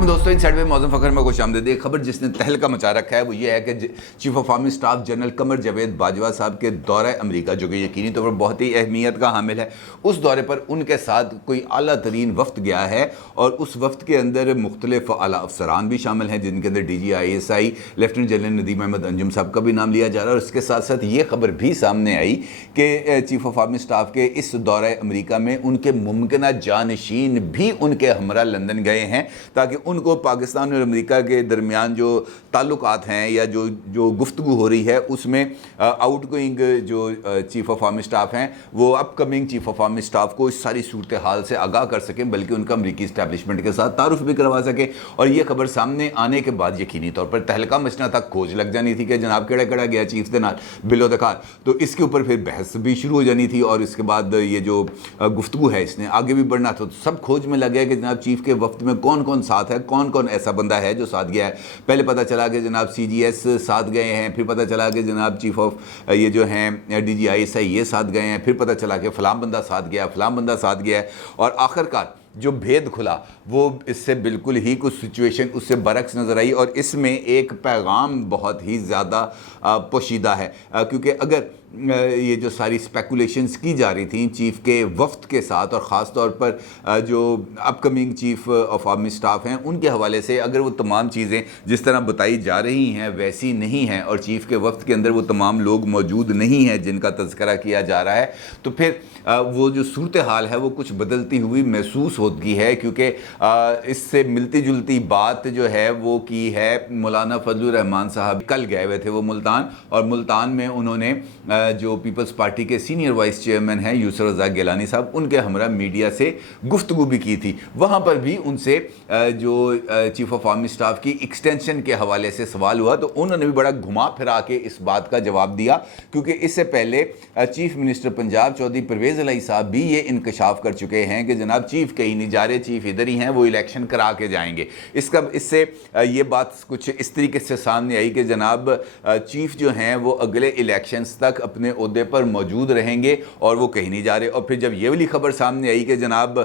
अलैक्म दोस्तों, इन साइड में मौज़म फ़खर में खुशामदीद। एक खबर जिसने तहलका मचा रखा है वो ये है कि chief of army staff general Qamar Javed Bajwa sahab के दौरे अमेरिका, जो कि यकीनी तौर पर बहुत ही अहमियत का हामिल है, उस दौरे पर उनके साथ कोई आला तरीन वफ्द गया है और उस वफ्द के अंदर मुख्तलिफ आला अफसरान भी शामिल हैं, जिनके अंदर DGISI lieutenant general Nadeem Ahmed Anjum साहब का भी नाम लिया जा रहा है। और इसके साथ साथ ये खबर भी सामने आई कि चीफ ऑफ आर्मी स्टाफ के इस दौरे अमेरिका में उनके मुमकिना जानशीन भी उनके हमरा लंदन गए हैं, ताकि उनको पाकिस्तान और अमेरिका के दरमियान जो ताल्लुकात हैं या जो गुफ्तगू हो रही है उसमें आउटगोइंग जो चीफ ऑफ आर्मी स्टाफ हैं वो upcoming chief of army staff को इस सारी सूरत हाल से आगाह कर सकें, बल्कि उनका अमेरिकी इस्टेब्लिशमेंट के साथ तारुफ भी करवा सके। और ये खबर सामने आने के बाद यकीनी तौर पर तहलका मचना तक, खोज लग जानी थी कि जनाब केड़ा केड़ा गया चीफ के नाल बिलो दकार, तो इसके ऊपर फिर बहस भी शुरू हो जानी थी। और इसके बाद ये जो गुफ्तगू है इसने आगे भी बढ़ना था, तो सब खोज में लग गया कि जनाब चीफ के वफ्त में कौन कौन साथ है, कौन कौन ऐसा बंदा है जो साथ गया है। पहले पता चला कि जनाब CGS साथ गए हैं, फिर पता चला कि जनाब चीफ ऑफ ये जो हैं DGISI ये साथ गए हैं, फिर पता चला कि फ़लाँ बंदा साथ गया, फ़लाँ बंदा साथ गया है। और आखिरकार जो भेद खुला वो इससे बिल्कुल ही कुछ सिचुएशन उससे बरक्स नज़र आई। और इसमें एक पैगाम बहुत ही ज़्यादा पोशीदा है, क्योंकि अगर ये जो सारी स्पेकुलेशंस की जा रही थी चीफ़ के वफ्त के साथ, और ख़ास तौर पर जो upcoming chief of army staff हैं उनके हवाले से, अगर वो तमाम चीज़ें जिस तरह बताई जा रही हैं वैसी नहीं हैं और चीफ़ के वफ्त के अंदर वो तमाम लोग मौजूद नहीं हैं जिनका तज़किरा किया जा रहा है, तो फिर वो जो सूरत हाल है वो कुछ बदलती हुई महसूस होती है। क्योंकि इससे मिलती जुलती बात जो है वो की है मौलाना फजलुर रहमान साहब कल गए हुए थे वो मुल्तान, और मुल्तान में उन्होंने जो पीपल्स पार्टी के सीनियर वाइस चेयरमैन हैं यूसुफ रज़ाक गिलानी साहब, उनके हमरा मीडिया से गुफ्तगू भी की थी। वहाँ पर भी उनसे जो चीफ ऑफ आर्मी स्टाफ की एक्सटेंशन के हवाले से सवाल हुआ, तो उन्होंने भी बड़ा घुमा फिरा के इस बात का जवाब दिया, क्योंकि इससे पहले चीफ मिनिस्टर पंजाब चौधरी परवेज़ इलाही साहब भी ये इंकशाफ कर चुके हैं कि जनाब चीफ कहीं नहीं जा रहे, चीफ इधर ही हैं, वो इलेक्शन करा के जाएंगे। इससे ये बात कुछ इस तरीके से सामने आई कि जनाब चीफ जो हैं वो अगले इलेक्शंस तक अपने ओहदे पर मौजूद रहेंगे और वो कहीं नहीं जा रहे। और फिर जब ये वाली खबर सामने आई कि जनाब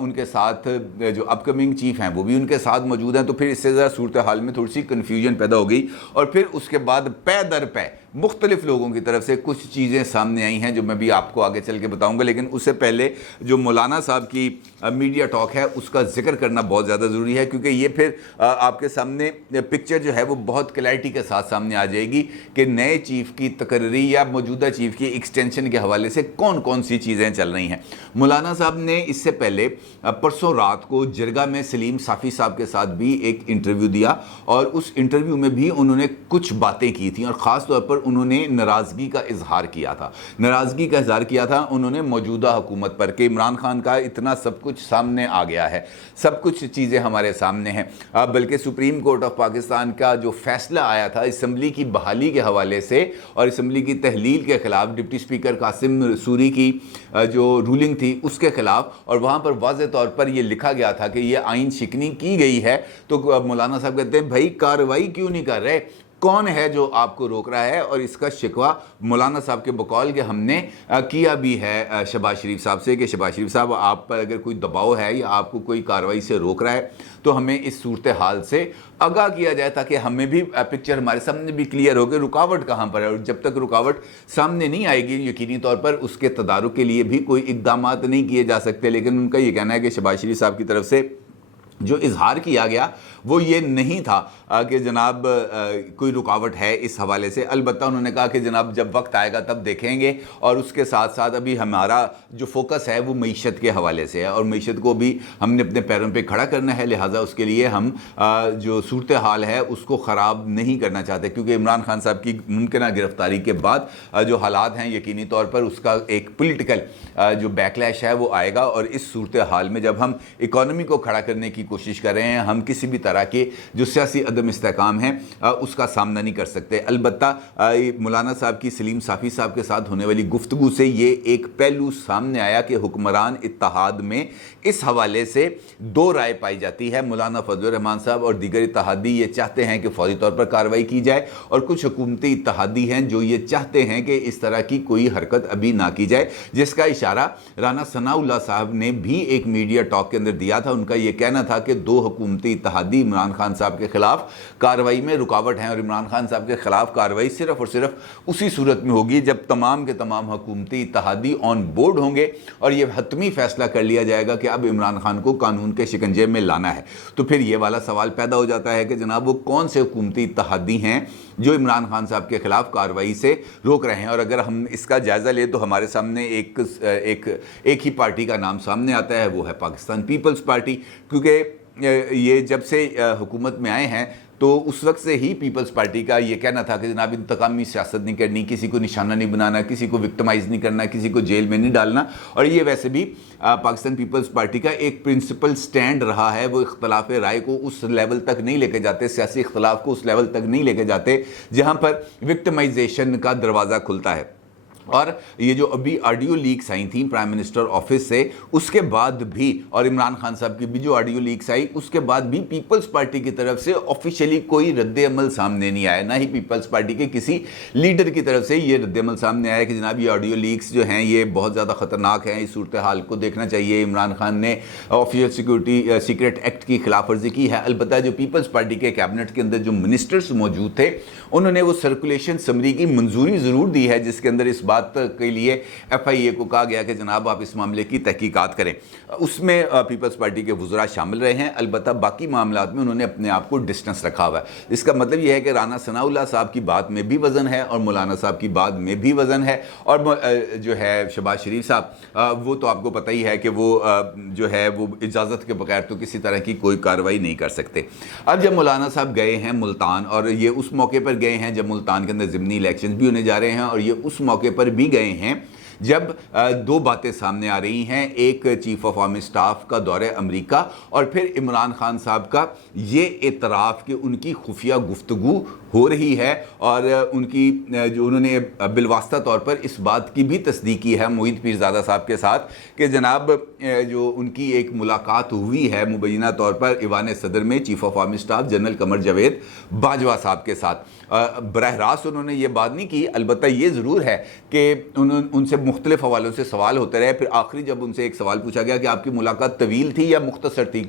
उनके साथ जो अपकमिंग चीफ हैं वो भी उनके साथ मौजूद हैं, तो फिर इससे ज़रा सूरत हाल में थोड़ी सी कन्फ्यूजन पैदा हो गई। और फिर उसके बाद पै दर पै मुख्तलिफ लोगों की तरफ से कुछ चीज़ें सामने आई हैं जो मैं भी आपको आगे चल के बताऊंगा। लेकिन उससे पहले जो मौलाना साहब की मीडिया टॉक है उसका जिक्र करना बहुत ज़्यादा ज़रूरी है, क्योंकि ये फिर आपके सामने पिक्चर जो है वो बहुत क्लैरिटी के साथ सामने आ जाएगी कि नए चीफ़ की तकर्री या मौजूदा चीफ़ की एक्सटेंशन के हवाले से कौन कौन सी चीज़ें चल रही हैं। मौलाना साहब ने इससे पहले परसों रात को जरगा में सलीम साफ़ी साहब के साथ भी एक इंटरव्यू दिया, और उस इंटरव्यू में भी उन्होंने कुछ बातें की थी, और ख़ास तौर पर उन्होंने नाराज़गी का इजहार किया था। नाराज़गी का इजहार किया था उन्होंने मौजूदा हुकूमत पर कि इमरान खान का इतना सब कुछ सामने आ गया है, सब कुछ चीज़ें हमारे सामने हैं। बल्कि सुप्रीम कोर्ट ऑफ पाकिस्तान का जो फैसला आया था असम्बली की बहाली के हवाले से और असम्बली की तहलील के ख़िलाफ़, डिप्टी स्पीकर कासिम सूरी की जो रूलिंग थी उसके ख़िलाफ़, और वहाँ पर वाज़ेह तौर पर यह लिखा गया था कि यह आइन शिकनी की गई है, तो मौलाना साहब कहते हैं भाई कार्रवाई क्यों नहीं कर रहे, कौन है जो आपको रोक रहा है। और इसका शिकवा मौलाना साहब के बकौल के हमने किया भी है शहबाज शरीफ साहब से कि शहबाज शरीफ साहब आप पर अगर कोई दबाव है या आपको कोई कार्रवाई से रोक रहा है तो हमें इस सूरत हाल से आगाह किया जाए, ताकि हमें भी पिक्चर हमारे सामने भी क्लियर हो कि रुकावट कहाँ पर है। और जब तक रुकावट सामने नहीं आएगी यकीनी तौर पर उसके तदारुक के लिए भी कोई इक़दाम नहीं किए जा सकते। लेकिन उनका ये कहना है कि शहबाज शरीफ साहब की तरफ से जो इजहार किया गया वो ये नहीं था कि जनाब कोई रुकावट है इस हवाले से। अलबत्ता उन्होंने कहा कि जनाब जब वक्त आएगा तब देखेंगे, और उसके साथ साथ अभी हमारा जो फोकस है वो मईशत के हवाले से है, और मईशत को भी हमने अपने पैरों पे खड़ा करना है, लिहाजा उसके लिए हम जो सूरत हाल है उसको ख़राब नहीं करना चाहते। क्योंकि इमरान खान साहब की मुमकिन गिरफ्तारी के बाद जो हालात हैं यकीनी तौर पर उसका एक पोलिटिकल जो बैकलैश है वो आएगा, और इस सूरत हाल में जब हम इकॉनमी को खड़ा करने की कोशिश कर रहे हैं, हम किसी भी तरह इशारा कि जो सियासी अदम इस्तेहकाम है उसका सामना नहीं कर सकते। अलबत्ता मौलाना साहब की सलीम साफ़ी साहब के साथ होने वाली गुफ्तगू से ये एक पहलू सामने आया कि हुक्मरान इत्तेहाद में इस हवाले से दो राय पाई जाती है। मौलाना फजल रहमान साहब और दीगर इत्तेहादी ये चाहते हैं कि फौरी तौर पर कार्रवाई की जाए, और कुछ हुकूमती इत्तेहादी हैं जो ये चाहते हैं कि इस तरह की कोई हरकत अभी ना की जाए, जिसका इशारा राना सनाउल्लाह साहब ने भी एक मीडिया टॉक के अंदर दिया था। उनका ये कहना था कि दो हुकूमती इत्तेहादी इमरान खान साहब के खिलाफ कार्रवाई में रुकावट हैं, और इमरान खान साहब के खिलाफ कार्रवाई सिर्फ और सिर्फ उसी सूरत में होगी जब तमाम के तमाम हुकूमती इत्तेहादी ऑन बोर्ड होंगे और ये हतमी फैसला कर लिया जाएगा कि अब इमरान खान को कानून के शिकंजे में लाना है। तो फिर ये वाला सवाल पैदा हो जाता है कि जनाब वो कौन से हुकूमती इत्तेहादी हैं जो इमरान खान साहब के खिलाफ कार्रवाई से रोक रहे हैं। और अगर हम इसका जायज़ा लें तो हमारे सामने एक ही पार्टी का नाम सामने आता है, वो है पाकिस्तान पीपल्स पार्टी, क्योंकि ये जब से हुकूमत में आए हैं तो उस वक्त से ही पीपल्स पार्टी का ये कहना था कि जनाब इंतकामी सियासत नहीं करनी, किसी को निशाना नहीं बनाना, किसी को विक्टिमाइज़ नहीं करना, किसी को जेल में नहीं डालना। और ये वैसे भी पाकिस्तान पीपल्स पार्टी का एक प्रिंसिपल स्टैंड रहा है। वो इख्तलाफ राय को उस लेवल तक नहीं लेके जाते, सियासी इख्तलाफ को उस लेवल तक नहीं लेके जाते जहाँ पर विक्टिमाइजेशन का दरवाज़ा खुलता है। और ये जो अभी ऑडियो लीक्स आई थी प्राइम मिनिस्टर ऑफिस से, उसके बाद भी, और इमरान खान साहब की भी जो ऑडियो लीक्स आई उसके बाद भी पीपल्स पार्टी की तरफ से ऑफिशियली कोई रद्द-ए-अमल सामने नहीं आया, ना ही पीपल्स पार्टी के किसी लीडर की तरफ से ये रद्द-ए-अमल सामने आया कि जनाब ये ऑडियो लीक्स जो हैं ये बहुत ज़्यादा ख़तरनाक हैं, इस सूरत हाल को देखना चाहिए, इमरान खान ने ऑफिशियल सीक्रेट एक्ट की खिलाफ वर्जी की है। अलबत्ता जो पीपल्स पार्टी के कैबिनेट के अंदर जो मिनिस्टर्स मौजूद थे उन्होंने वो सर्कुलेशन समरी की मंजूरी ज़रूर दी है, जिसके अंदर इस बात के लिए FIA को कहा गया कि जनाब आप इस मामले की तहकीकात करें। उसमें पीपल्स पार्टी के वज़रा शामिल रहे हैं, अलबत्ता बाकी मामलात में उन्होंने अपने आप को डिस्टेंस रखा हुआ है। इसका मतलब यह है कि राना सनाउल्लाह साहब की बात में भी वज़न है और मौलाना साहब की बात में भी वज़न है, और जो है शहबाज शरीफ साहब वो तो आपको पता ही है कि वो जो है वो इजाज़त के बगैर तो किसी तरह की कोई कार्रवाई नहीं कर सकते। अब जब मौलाना साहब गए हैं मुल्तान, और ये उस मौके पर गए हैं जब मुल्तान के अंदर ज़िमनी इलेक्शन भी होने जा रहे हैं, और ये उस मौके पर भी गए हैं जब दो बातें सामने आ रही हैं, एक चीफ ऑफ आर्मी स्टाफ का दौरे अमेरिका और फिर इमरान खान साहब का ये इतराफ़ कि उनकी खुफिया गुफ्तगू हो रही है, और उनकी जो उन्होंने बिलवास्ता तौर पर इस बात की भी तस्दीक की है मोहित पीरज़ादा साहब के साथ कि जनाब जो उनकी एक मुलाकात हुई है मुबैना तौर पर ईवान सदर में chief of army staff general Qamar Javed Bajwa sahab के साथ। बरह रास्त उन्होंने ये बात नहीं की, अलबत्ता ये ज़रूर है कि उनसे मुख्तलिफ हवालों से सवाल होते रहे। फिर आखिरी जब उनसे एक सवाल पूछा गया कि आपकी मुलाकात तवील थी या मुख्तसर थी,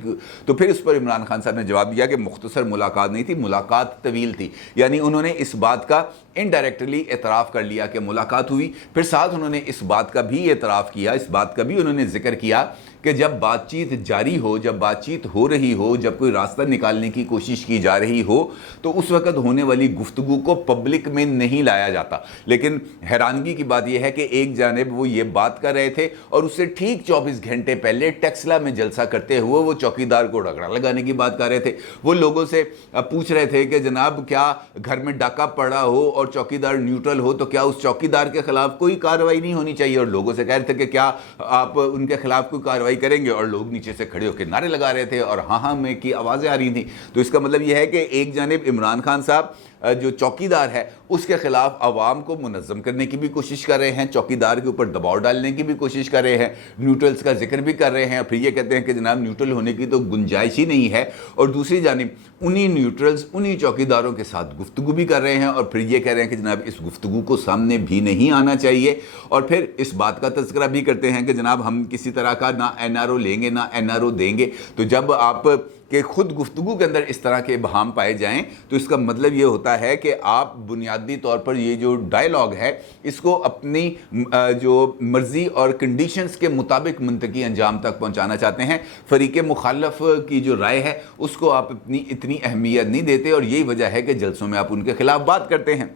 तो फिर उस पर इमरान खान साहब ने जवाब दिया कि मुख्तसर मुलाकात नहीं थी, मुलाकात तवील थी। यानी उन्होंने इस बात का इनडायरेक्टली एतराफ़ कर लिया कि मुलाकात हुई। फिर साथ उन्होंने इस बात का भी एतराफ़ किया, इस बात का भी उन्होंने जिक्र किया कि जब बातचीत जारी हो, जब बातचीत हो रही हो, जब कोई रास्ता निकालने की कोशिश की जा रही हो, तो उस वक़्त होने वाली गुफ्तगू को पब्लिक में नहीं लाया जाता। लेकिन हैरानगी की बात यह है कि एक जानिब वो ये बात कर रहे थे और उससे ठीक 24 घंटे पहले टेक्सला में जलसा करते हुए वो चौकीदार को रगड़ा लगाने की बात कर रहे थे। वो लोगों से पूछ रहे थे कि जनाब क्या घर में डाका पड़ा हो और चौकीदार न्यूट्रल हो तो क्या उस चौकीदार के खिलाफ कोई कार्रवाई नहीं होनी चाहिए, और लोगों से कह रहे थे कि क्या आप उनके खिलाफ कोई कार्रवाई करेंगे, और लोग नीचे से खड़े होकर नारे लगा रहे थे और हाँ हाँ में की आवाज़ें आ रही थी। तो इसका मतलब यह है कि एक जानिब इमरान खान साहब जो चौकीदार है उसके खिलाफ आवाम को मुनज़्ज़म करने की भी कोशिश कर रहे हैं, चौकीदार के ऊपर दबाव डालने की भी कोशिश कर रहे हैं, न्यूट्रल्स का जिक्र भी कर रहे हैं, फिर ये कहते हैं कि जनाब न्यूट्रल होने की तो गुंजाइश ही नहीं है, और दूसरी जानिब उन्हीं न्यूट्रल्स उन्हीं चौकीदारों के साथ गुफ्तगू भी कर रहे हैं, और फिर ये कह रहे हैं कि जनाब इस गुफ्तगू को सामने भी नहीं आना चाहिए, और फिर इस बात का तज़किरा भी करते हैं कि जनाब हम किसी तरह का ना NRO लेंगे ना NRO देंगे। तो जब आप कि खुद गुफ्तगू के अंदर इस तरह के इबहाम पाए जाएं तो इसका मतलब ये होता है कि आप बुनियादी तौर पर ये जो डायलॉग है इसको अपनी जो मर्ज़ी और कंडीशंस के मुताबिक मुंतकी अंजाम तक पहुंचाना चाहते हैं। फ़रीक़े मुखालफ की जो राय है उसको आप इतनी अहमियत नहीं देते, और यही वजह है कि जलसों में आप उनके खिलाफ बात करते हैं।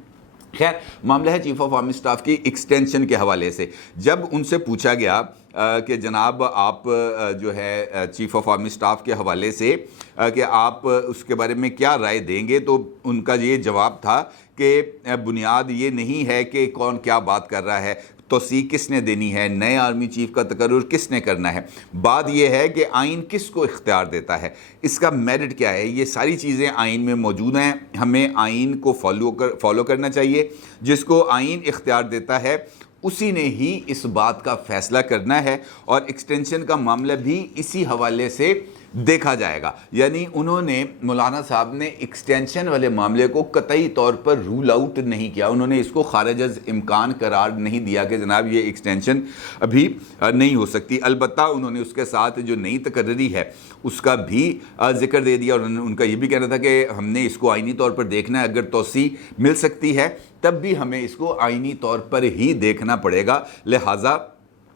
खैर, मामला है चीफ ऑफ आर्मी स्टाफ की एक्सटेंशन के हवाले से। जब उनसे पूछा गया कि जनाब आप जो है चीफ ऑफ आर्मी स्टाफ के हवाले से कि आप उसके बारे में क्या राय देंगे, तो उनका ये जवाब था कि बुनियाद ये नहीं है कि कौन क्या बात कर रहा है, तौसीक किसने देनी है, नए आर्मी चीफ का तकर्रुर किसने करना है, बात यह है कि आइन किसको इख्तियार देता है, इसका मेरिट क्या है, ये सारी चीज़ें आइन में मौजूद हैं। हमें आइन को फॉलो करना चाहिए। जिसको आइन इख्तियार देता है उसी ने ही इस बात का फ़ैसला करना है, और एक्सटेंशन का मामला भी इसी हवाले से देखा जाएगा। यानी उन्होंने, मौलाना साहब ने एक्सटेंशन वाले मामले को कतई तौर पर रूल आउट नहीं किया, उन्होंने इसको खारिज अज़ इम्कान करार नहीं दिया कि जनाब ये एक्सटेंशन अभी नहीं हो सकती। अलबत्ता उन्होंने उसके साथ जो नई तकर्री है उसका भी जिक्र दे दिया, और उनका ये भी कहना था कि हमने इसको आइनी तौर पर देखना है, अगर तोसी मिल सकती है तब भी हमें इसको आइनी तौर पर ही देखना पड़ेगा। लिहाजा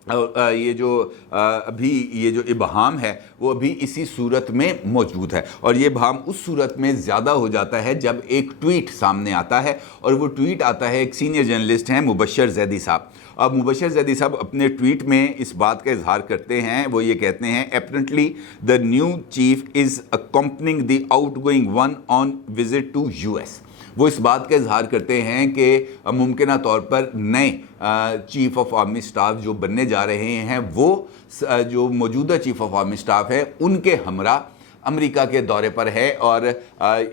ये जो अभी ये जो इबहाम है वो अभी इसी सूरत में मौजूद है, और ये इबहाम उस सूरत में ज़्यादा हो जाता है जब एक ट्वीट सामने आता है, और वो ट्वीट आता है एक सीनियर जर्नलिस्ट हैं मुबशर जैदी साहब। अब मुबशर जैदी साहब अपने ट्वीट में इस बात का इजहार करते हैं, वो ये कहते हैं, apparently the new chief is accompanying the outgoing one on visit to US. वो इस बात का इजहार करते हैं कि मुमकिन तौर पर नए चीफ़ ऑफ आर्मी स्टाफ जो बनने जा रहे हैं वो जो मौजूदा चीफ़ ऑफ आर्मी स्टाफ है उनके हमरा अमेरिका के दौरे पर है, और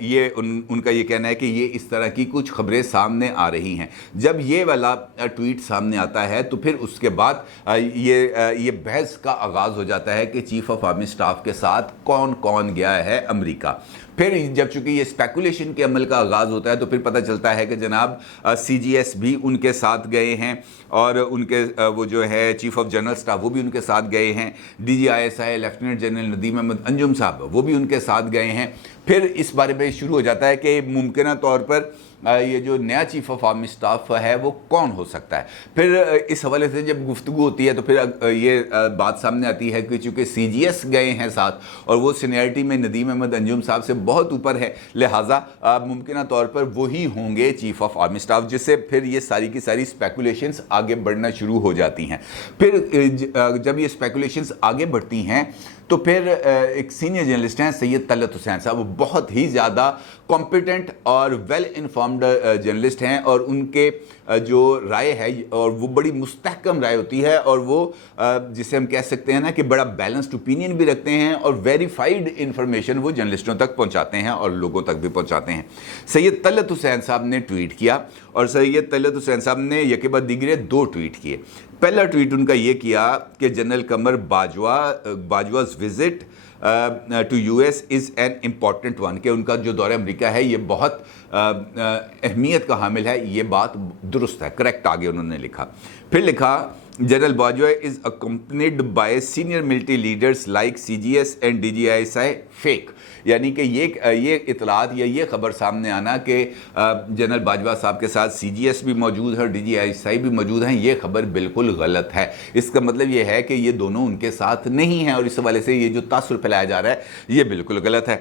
ये उनका ये कहना है कि ये इस तरह की कुछ खबरें सामने आ रही हैं। जब ये वाला ट्वीट सामने आता है तो फिर उसके बाद ये बहस का आगाज़ हो जाता है कि चीफ़ ऑफ आर्मी स्टाफ के साथ कौन कौन गया है अमेरिका। फिर जब चूँकि ये स्पेकुलेशन के अमल का आगाज़ होता है तो फिर पता चलता है कि जनाब CGS भी उनके साथ गए हैं, और उनके वो जो है चीफ़ ऑफ जनरल स्टाफ वो भी उनके साथ गए हैं, DGISI lieutenant general Nadeem Ahmed Anjum साहब वो भी उनके साथ गए हैं। फिर इस बारे में शुरू हो जाता है कि मुमकिन तौर पर ये जो नया चीफ़ ऑफ आर्मी स्टाफ है वो कौन हो सकता है। फिर इस हवाले से जब गुफ्तगू होती है तो फिर ये बात सामने आती है कि चूँकि CGS गए हैं साथ और वो सीनियरिटी में नदीम अहमद अंजुम साहब से बहुत ऊपर है, लिहाजा मुमकिन तौर पर वही होंगे चीफ़ ऑफ आर्मी स्टाफ, जिससे फिर ये सारी की सारी स्पेकुलेशंस आगे बढ़ना शुरू हो जाती हैं। फिर जब ये स्पेकुलेशंस आगे बढ़ती हैं तो फिर एक सीनियर जर्नलिस्ट हैं सैयद तलत हुसैन साहब, वो बहुत ही ज़्यादा कॉम्पिटेंट और वेल इन्फॉर्म्ड जर्नलिस्ट हैं, और उनके जो राय है और वो बड़ी मुस्तहकम राय होती है, और वो जिसे हम कह सकते हैं ना कि बड़ा बैलेंस्ड ओपिनियन भी रखते हैं, और वेरीफाइड इंफॉर्मेशन वो जर्नलिस्टों तक पहुंचाते हैं और लोगों तक भी पहुंचाते हैं। सैयद तलत हुसैन साहब ने ट्वीट किया, और सैयद तलत हुसैन साहब ने यके बाद दिगरे 2 ट्वीट किए। पहला ट्वीट उनका ये किया कि general Qamar Bajwa's visit to US is an important one, कि उनका जो दौरा अमेरिका है ये बहुत अहमियत का हामिल है। ये बात दुरुस्त है, करेक्ट आगे उन्होंने लिखा। फिर लिखा general Bajwa is accompanied by senior military leaders like CGS and DGISI fake, यानी कि ये इतलात या ये ख़बर सामने आना कि जनरल बाजवा साहब के साथ CGS भी मौजूद है और DGISI भी मौजूद हैं, ये खबर बिल्कुल गलत है। इसका मतलब ये है कि ये दोनों उनके साथ नहीं हैं, और इस हवाले से ये जो तासुर फैलाया जा रहा है ये बिल्कुल गलत है।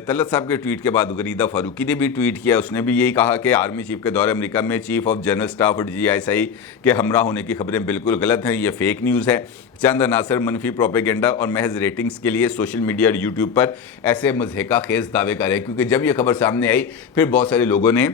तलत साहब के ट्वीट के बाद गरीदा फारूकी ने भी ट्वीट किया, उसने भी यही कहा कि आर्मी चीफ के दौरे अमेरिका में चीफ ऑफ जनरल स्टाफ और DGISI के हमरा होने की खबरें बिल्कुल गलत हैं, ये फेक न्यूज़ है। चंद अनासर मनफी प्रोपेगेंडा और महज रेटिंग्स के लिए सोशल मीडिया और यूट्यूब पर ऐसे मज़हका खेज़ दावे कर रहे हैं, क्योंकि जब ये खबर सामने आई फिर बहुत सारे लोगों ने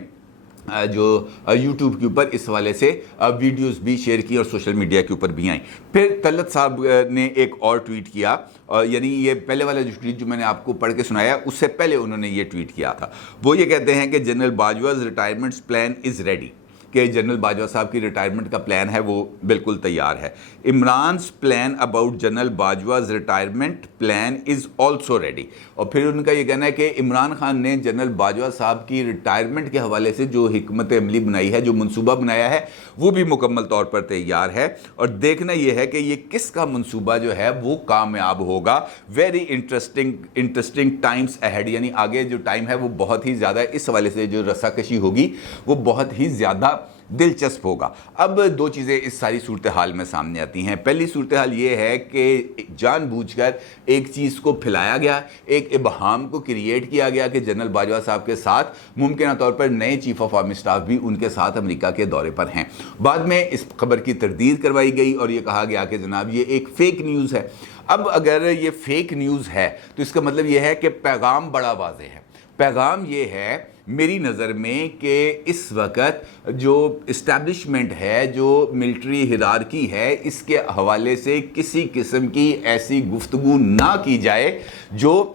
जो यूट्यूब के ऊपर इस हवाले से वीडियोस भी शेयर की और सोशल मीडिया के ऊपर भी आई। फिर तलत साहब ने एक और ट्वीट किया, यानी ये पहले वाला जो ट्वीट जो मैंने आपको पढ़ के सुनाया उससे पहले उन्होंने ये ट्वीट किया था। वो ये कहते हैं कि general Bajwa's retirement plan is ready, कि जनरल बाजवा साहब की रिटायरमेंट का प्लान है वो बिल्कुल तैयार है। Imran's plan about general Bajwa's retirement plan is also ready, और फिर उनका ये कहना है कि इमरान खान ने जनरल बाजवा साहब की रिटायरमेंट के हवाले से जो हिकमत अमली बनाई है, जो मनसूबा बनाया है, वो भी मुकम्मल तौर पर तैयार है, और देखना ये है कि ये किसका मनसूबा जो है वो कामयाब होगा। वेरी इंटरेस्टिंग टाइम्स अहेड, यानी आगे जो टाइम है वो बहुत ही ज़्यादा, इस हवाले से जो रस्साकशी होगी वो बहुत ही ज़्यादा दिलचस्प होगा। अब 2 चीज़ें इस सारी सूरत हाल में सामने आती हैं। पहली सूरत हाल ये है कि जानबूझकर एक चीज़ को फैलाया गया, एक इबहाम को क्रिएट किया गया कि जनरल बाजवा साहब के साथ मुमकिन तौर पर नए चीफ ऑफ आर्मी स्टाफ भी उनके साथ अमेरिका के दौरे पर हैं। बाद में इस खबर की तरदीद करवाई गई और ये कहा गया कि जनाब ये एक फ़ेक न्यूज़ है। अब अगर ये फ़ेक न्यूज़ है तो इसका मतलब ये है कि पैगाम बड़ा वाज़ेह है। पैगाम ये है, میری نظر میں کہ اس وقت جو اسٹیبلشمنٹ ہے، جو ملٹری ہیرارکی ہے، اس کے حوالے سے کسی قسم کی ایسی گفتگو نہ کی جائے جو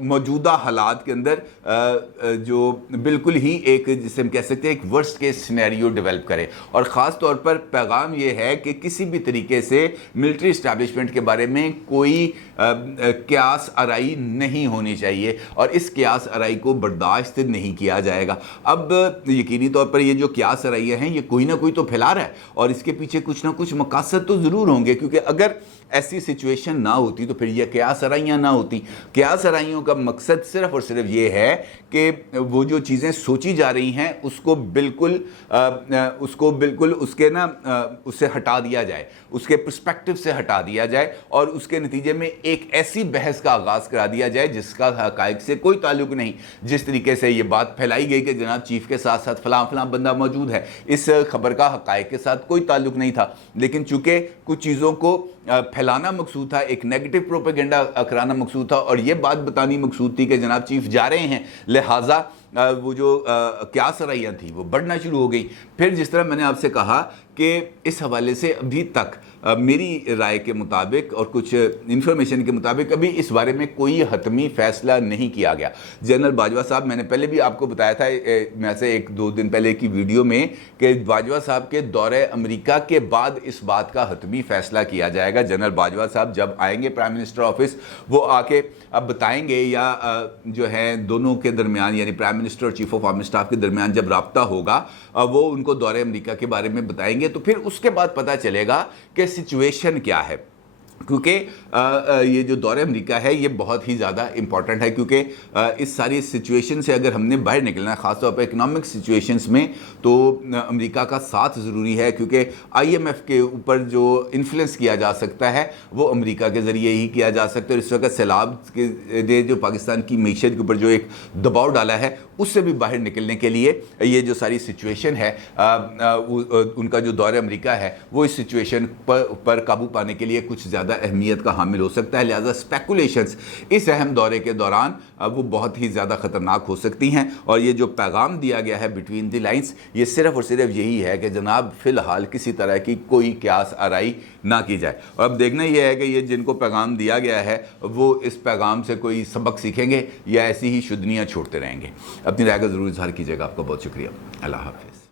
موجودہ حالات کے اندر جو بالکل ہی ایک جسے ہم کہہ سکتے ہیں ایک ورسٹ کیس سینیریو ڈیولپ کرے. اور خاص طور پر پیغام یہ ہے کہ کسی بھی طریقے سے ملٹری اسٹیبلشمنٹ کے بارے میں کوئی قیاس آرائی نہیں ہونی چاہیے، اور اس قیاس آرائی کو برداشت نہیں کیا جائے گا. اب یقینی طور پر یہ جو قیاس آرائیاں ہیں یہ کوئی نہ کوئی تو پھیلا رہا ہے، اور اس کے پیچھے کچھ نہ کچھ مقاصد تو ضرور ہوں گے، کیونکہ اگر ایسی سچویشن نہ ہوتی تو پھر یہ قیاس آرائیاں نہ ہوتی. قیاس آرائیوں کا مقصد صرف اور صرف یہ ہے کہ وہ جو چیزیں سوچی جا رہی ہیں اس کو بالکل اس کے اس سے ہٹا دیا جائے، اس کے پرسپیکٹو سے ہٹا دیا جائے، اور اس کے نتیجے میں ایک ایسی بحث کا آغاز کرا دیا جائے جس کا حقائق سے کوئی تعلق نہیں. جس طریقے سے یہ بات پھیلائی گئی کہ جناب چیف کے ساتھ ساتھ فلاں فلاں بندہ موجود ہے، اس خبر کا حقائق کے ساتھ کوئی تعلق نہیں تھا، لیکن چونکہ کچھ چیزوں کو پھیلانا مقصود تھا، ایک نیگیٹو پروپیگنڈا کرانا مقصود تھا، اور یہ بات بتانی مقصود تھی کہ جناب چیف جا رہے ہیں، لہٰذا وہ جو قیاس آرائیاں تھیں وہ بڑھنا شروع ہو گئی. پھر جس طرح میں نے آپ سے کہا کہ اس حوالے سے ابھی تک میری رائے کے مطابق اور کچھ انفارمیشن کے مطابق ابھی اس بارے میں کوئی حتمی فیصلہ نہیں کیا گیا. جنرل باجوہ صاحب، میں نے پہلے بھی آپ کو بتایا تھا میں سے 1-2 دن پہلے کی ویڈیو میں کہ باجوہ صاحب کے دورہ امریکہ کے بعد اس بات کا حتمی فیصلہ کیا جائے گا. جنرل باجوہ صاحب جب آئیں گے پرائم منسٹر آفس، وہ آ کے اب بتائیں گے، یا جو ہے دونوں کے درمیان یعنی پرائم منسٹر اور چیف آف آرمی اسٹاف کے درمیان جب رابطہ ہوگا وہ ان کو دورہ امریکہ کے بارے میں بتائیں گے، تو پھر اس کے بعد پتہ چلے گا کہ سچویشن کیا ہے. کیونکہ یہ جو دورہ امریکہ ہے یہ بہت ہی زیادہ امپورٹنٹ ہے، کیونکہ اس ساری سچویشن سے اگر ہم نے باہر نکلنا ہے، خاص طور پر اکنامک سچویشنز میں، تو امریکہ کا ساتھ ضروری ہے، کیونکہ آئی ایم ایف کے اوپر جو انفلوئنس کیا جا سکتا ہے وہ امریکہ کے ذریعے ہی کیا جا سکتا ہے. اور اس وقت سیلاب کے جو پاکستان کی معیشت کے اوپر جو ایک دباؤ ڈالا ہے، اس سے بھی باہر نکلنے کے لیے یہ جو ساری سچویشن ہے، ان کا جو دورہ امریکہ ہے وہ اس سچویشن پر قابو پانے کے لیے کچھ زیادہ اہمیت کا حامل ہو سکتا ہے. لہذا اسپیکولیشنز اس اہم دورے کے دوران وہ بہت ہی زیادہ خطرناک ہو سکتی ہیں. اور یہ جو پیغام دیا گیا ہے بٹوین دی لائنز، یہ صرف اور صرف یہی ہے کہ جناب فی الحال کسی طرح کی کوئی قیاس آرائی نہ کی جائے. اور اب دیکھنا یہ ہے کہ یہ جن کو پیغام دیا گیا ہے وہ اس پیغام سے کوئی سبق سیکھیں گے یا ایسی ہی شدنیاں چھوڑتے رہیں گے. اپنی رائے کا ضرور اظہار کیجیے گا. آپ کا بہت شکریہ. اللہ حافظ.